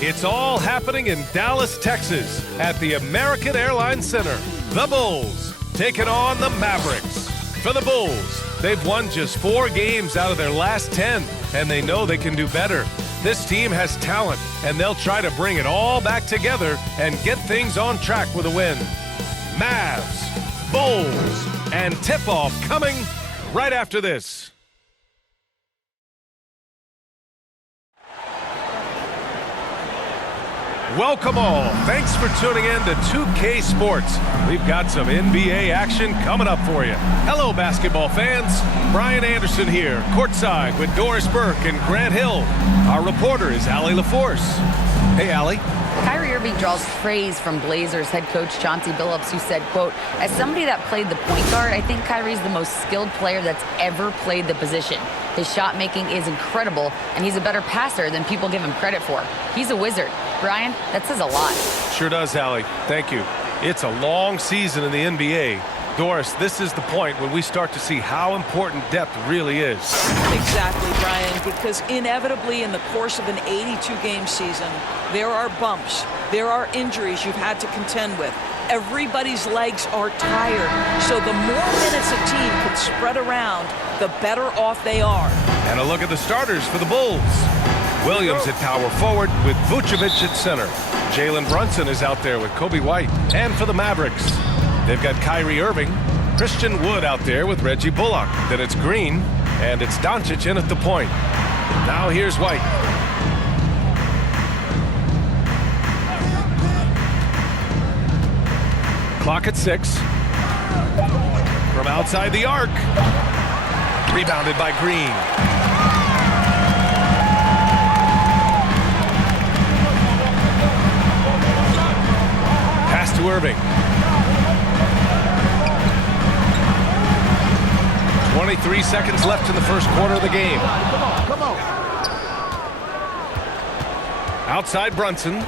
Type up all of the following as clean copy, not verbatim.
It's all happening in Dallas, Texas at the American Airlines Center. The Bulls taking on the Mavericks. For the Bulls, they've won just 4 games out of their last 10, and they know they can do better. This team has talent, and they'll try to bring it all back together and get things on track with a win. Mavs, Bulls, and tip-off coming right after this. Welcome all. Thanks for tuning in to 2K Sports. We've got some NBA action coming up for you. Hello, basketball fans. Brian Anderson here, courtside with Doris Burke and Grant Hill. Our reporter is Allie LaForce. Hey, Allie. Kyrie Irving draws praise from Blazers head coach Chauncey Billups, who said, quote, "As somebody that played the point guard, I think Kyrie's the most skilled player that's ever played the position. His shot making is incredible, and he's a better passer than people give him credit for. He's a wizard." Brian, that says a lot. Sure does, Allie. Thank you. It's a long season in the NBA. Doris, this is the point when we start to see how important depth really is. Exactly, Brian, because inevitably in the course of an 82-game season, there are bumps, there are injuries you've had to contend with. Everybody's legs are tired, so the more minutes a team can spread around, the better off they are. And a look at the starters for the Bulls. Williams at power forward with Vucevic at center. Jalen Brunson is out there with Kobe White. And for the Mavericks, they've got Kyrie Irving, Christian Wood out there with Reggie Bullock. Then it's Green, and it's Doncic in at the point. Now here's White. Clock at 6. From outside the arc. Rebounded by Green. Pass to Irving. 23 seconds left in the first quarter of the game. Come on. Outside Brunson.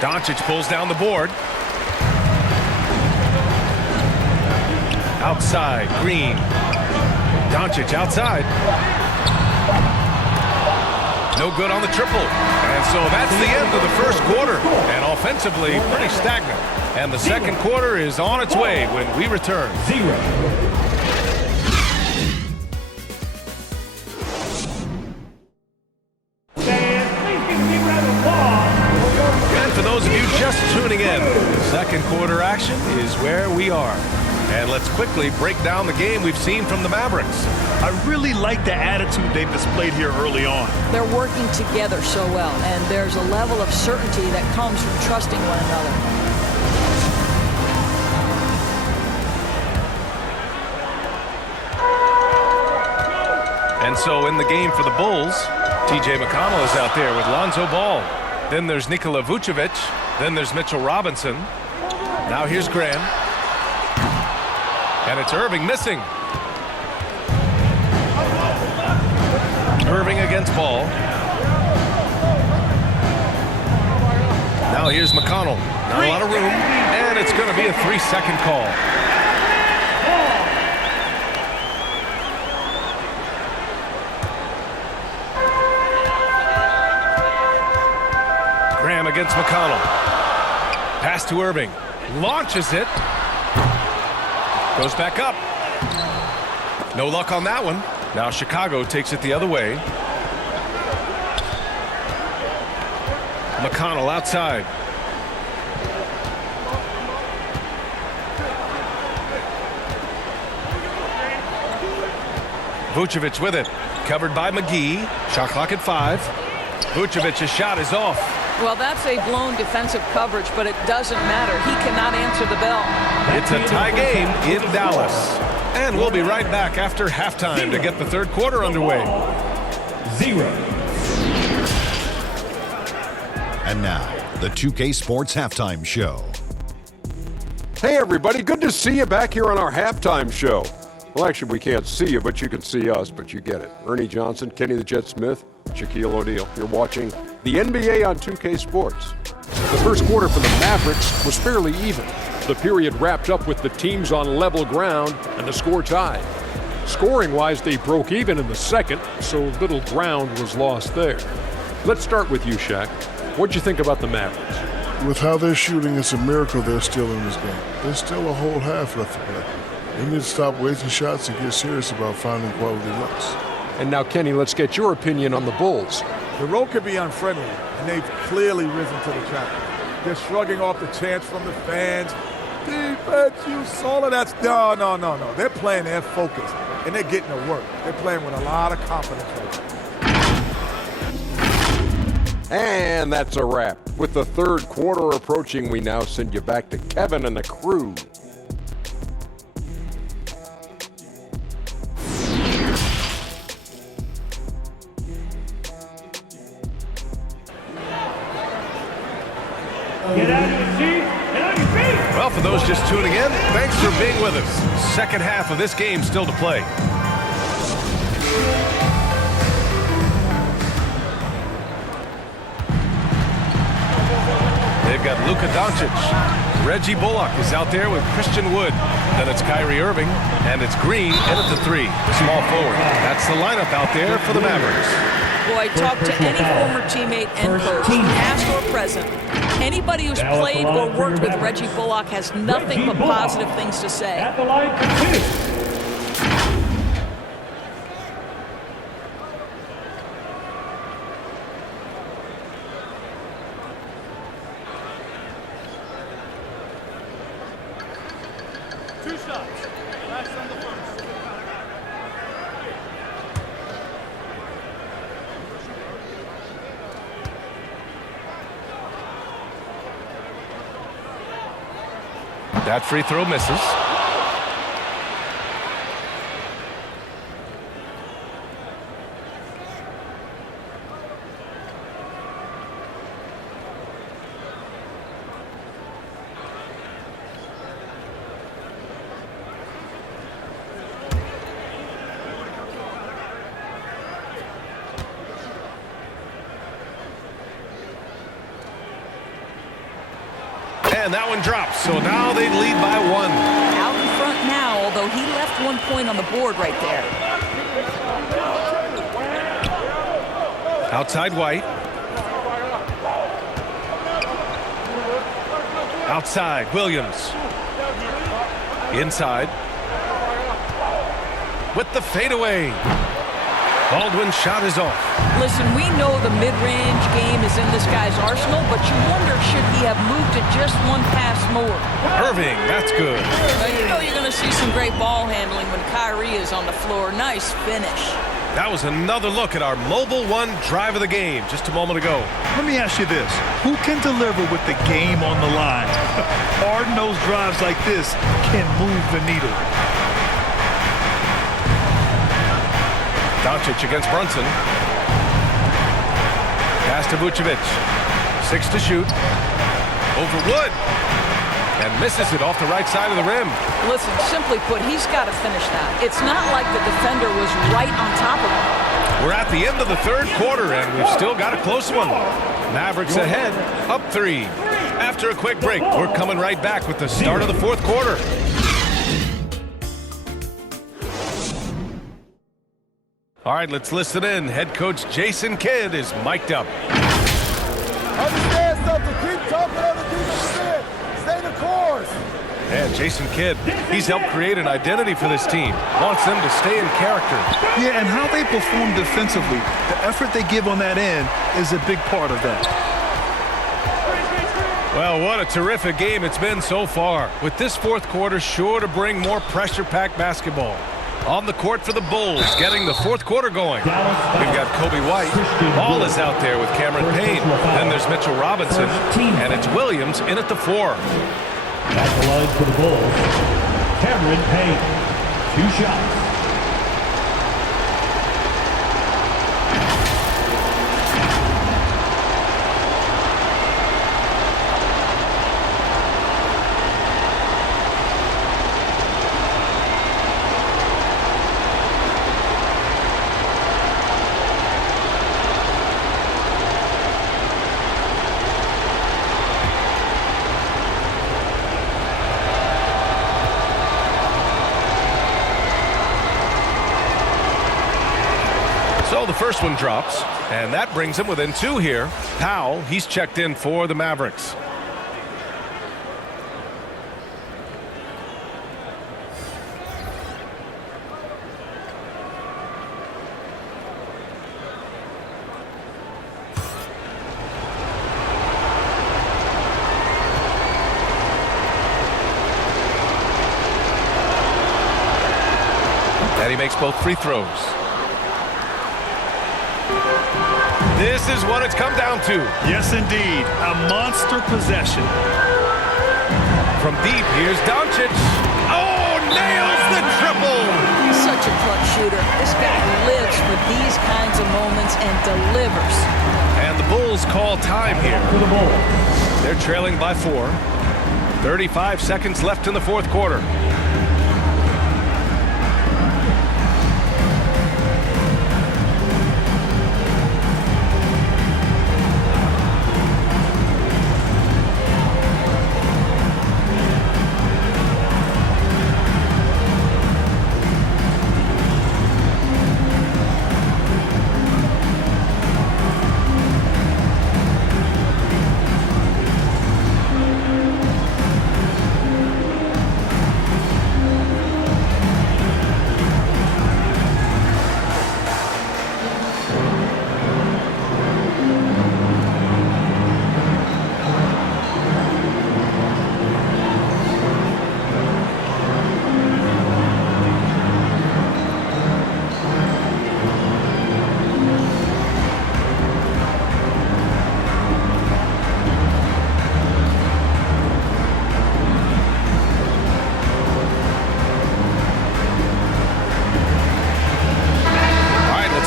Doncic pulls down the board. Outside, Green. Doncic outside. No good on the triple. And so that's the end of the first quarter. And offensively, pretty stagnant. And the second quarter is on its way when we return. And for those of you just tuning in, second quarter action is where we are. And let's quickly break down the game we've seen from the Mavericks. I really like the attitude they've displayed here early on. They're working together so well, and there's a level of certainty that comes from trusting one another. And so in the game for the Bulls, TJ McConnell is out there with Lonzo Ball. Then there's Nikola Vucevic. Then there's Mitchell Robinson. Now here's Graham. And it's Irving missing. Irving against Ball. Now here's McConnell. Not a lot of room. And it's going to be a 3-second call. Graham against McConnell. Pass to Irving. Launches it. Goes back up. No luck on that one. Now Chicago takes it the other way. McConnell outside. Vucevic with it. Covered by McGee. Shot clock at 5. Vucevic's shot is off. Well, that's a blown defensive coverage, but it doesn't matter. He cannot answer the bell. It's a tie game in Dallas. And we'll be right back after halftime to get the third quarter underway. 0. And now, the 2K Sports Halftime Show. Hey, everybody. Good to see you back here on our halftime show. Well, actually, we can't see you, but you can see us, but you get it. Ernie Johnson, Kenny the Jet Smith, Shaquille O'Neal. You're watching the NBA on 2K Sports. The first quarter for the Mavericks was fairly even. The period wrapped up with the teams on level ground and the score tied. Scoring-wise, they broke even in the second, so little ground was lost there. Let's start with you, Shaq. What'd you think about the Mavericks? With how they're shooting, it's a miracle they're still in this game. There's still a whole half left to play. They need to stop wasting shots and get serious about finding quality looks. And now, Kenny, let's get your opinion on the Bulls. The road could be unfriendly, and they've clearly risen to the challenge. They're shrugging off the chants from the fans. Defense, you solid. That's no. They're playing their focus, and they're getting to work. They're playing with a lot of confidence right now. And that's a wrap. With the third quarter approaching, we now send you back to Kevin and the crew. Get out of your seat and on your feet. Well, for those just tuning in, thanks for being with us. Second half of this game still to play. They've got Luka Doncic. Reggie Bullock is out there with Christian Wood. Then it's Kyrie Irving, and it's Green in at the three, the small forward. That's the lineup out there for the Mavericks. Boy, talk to any former teammate and coach, past or present. Anybody who's played or worked with Reggie Bullock has nothing but positive things to say. At the line for two. Two shots. Last on the first. That free throw misses. And that one drops, so now they lead by one. Out in front now, although he left 1 point on the board right there. Outside White. Outside Williams. Inside. With the fadeaway. Baldwin's shot is off. Listen, we know the mid-range game is in this guy's arsenal, but you wonder, should he have moved it just one pass more? Irving, that's good. Well, you know you're going to see some great ball handling when Kyrie is on the floor. Nice finish. That was another look at our Mobile One drive of the game just a moment ago. Let me ask you this. Who can deliver with the game on the line? Hard-nosed drives like this can move the needle. Doncic against Brunson. Pass to Vucevic. 6 to shoot. Over Wood. And misses it off the right side of the rim. Listen, simply put, he's got to finish that. It's not like the defender was right on top of him. We're at the end of the third quarter, and we've still got a close one. Mavericks ahead, up 3. After a quick break, we're coming right back with the start of the fourth quarter. All right, let's listen in. Head coach Jason Kidd is mic'd up. Understand something. Keep talking on the defensive end. Stay the course. And Jason Kidd, he's helped create an identity for this team. Wants them to stay in character. Yeah, and how they perform defensively, the effort they give on that end is a big part of that. Well, what a terrific game it's been so far. With this fourth quarter sure to bring more pressure-packed basketball. On the court for the Bulls, getting the fourth quarter going. We've got Kobe White. Ball is out there with Cameron Payne. Then there's Mitchell Robinson. And it's Williams in at the 4. At the line for the Bulls, Cameron Payne. 2 shots. So the first one drops, and that brings him within 2 here. Powell, he's checked in for the Mavericks. And he makes both free throws. This is what it's come down to. Yes, indeed. A monster possession. From deep, here's Doncic. Oh, nails the triple. He's such a clutch shooter. This guy lives for these kinds of moments and delivers. And the Bulls call time here. For the Bulls. They're trailing by 4. 35 seconds left in the fourth quarter.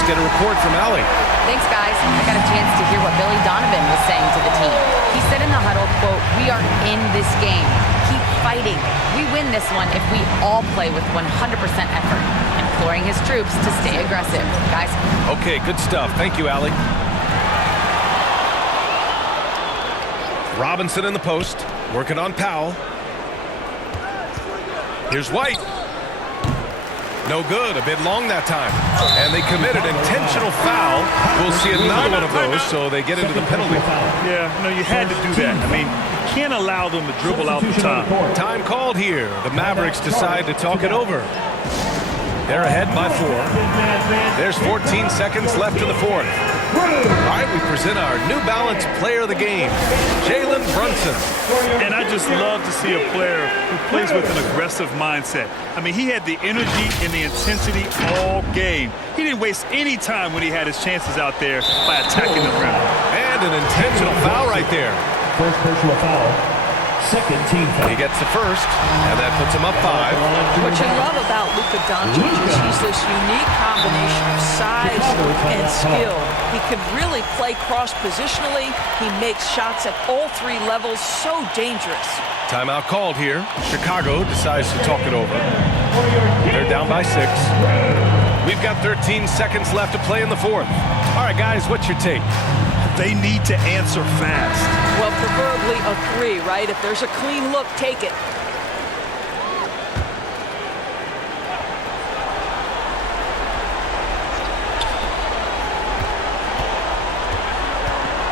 Get a report from Allie. Thanks, guys. I got a chance to hear what Billy Donovan was saying to the team. He said in the huddle, quote, "We are in this game. Keep fighting. We win this one if we all play with 100% effort." Imploring his troops to stay aggressive. Guys. Okay, good stuff. Thank you, Allie. Robinson in the post, working on Powell. Here's White. No good, a bit long that time. And they committed intentional foul. We'll see another one of those, so they get into the penalty. Yeah, no, you had to do that. I mean, you can't allow them to dribble out the top. Time called here. The Mavericks decide to talk it over. They're ahead by 4. There's 14 seconds left in the fourth. All right, we present our New Balance player of the game, Jalen Brunson. And I just love to see a player who plays with an aggressive mindset. I mean, he had the energy and the intensity all game. He didn't waste any time when he had his chances out there by attacking the rim. And an intentional foul right there. First personal foul. Second team foul. He gets the first, and that puts him up 5. What you love about Luka Doncic is he's this unique combination of size and skill. He can really play cross-positionally. He makes shots at all 3 levels. So dangerous. Timeout called here. Chicago decides to talk it over. They're down by 6. We've got 13 seconds left to play in the fourth. All right, guys, what's your take? They need to answer fast. Well, preferably a 3, right? If there's a clean look, take it.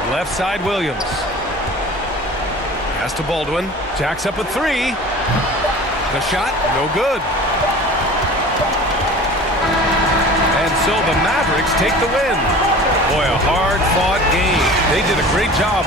Left side, Williams. Pass to Baldwin. Jacks up a 3. The shot, no good. And so the Mavericks take the win. Boy, a hard-fought game. They did a great job.